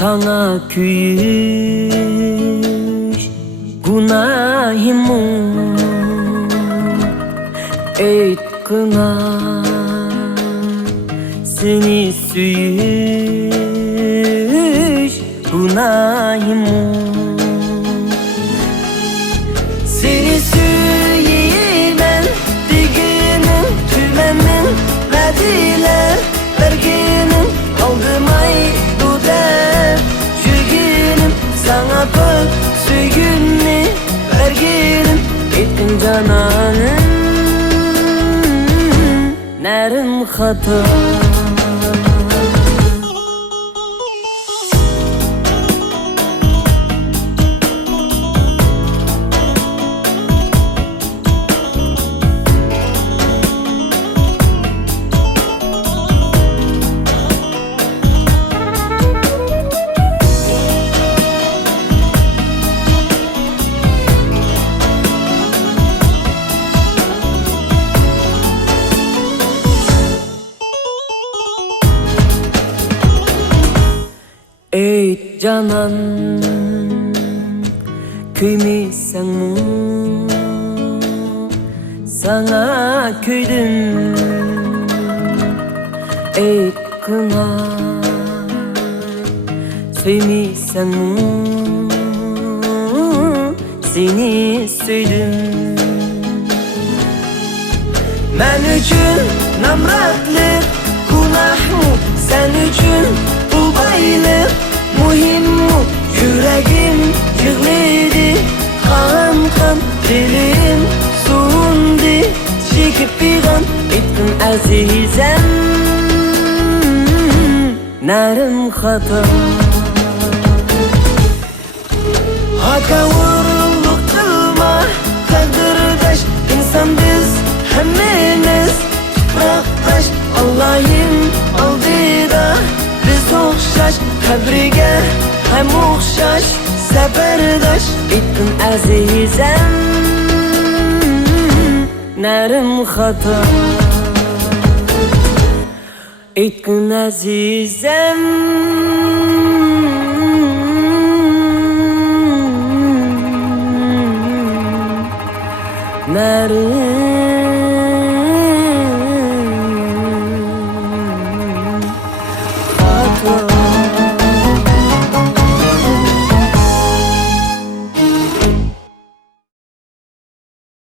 Sana kuyuş günahımı et kına, seni süyüş günahımı. Seni süyeymen diginim tümenim verdiler verginim aldım ay dudem jürginim sana pek süygünni verginim ettin cananım nerim hata. Ey canan köymeysen mu? Sana köydüm ey kına, sevmeysen mu? Seni söyledim. Ben üçün namratlık günah mı? Sen üçün bu baylık muhim mu? Yüreğim yığlıydı kan kan, dilim soğundu çekip bir an ettim azizem nerim hata. Haka vuruluk kılma takdirdaş insan biz hemmeniz bıraktaş Allah'ım aldı da biz okşaş kabrige hem okşaş seferdaş ettin azizem nerim hata ettin azizem nerim hata.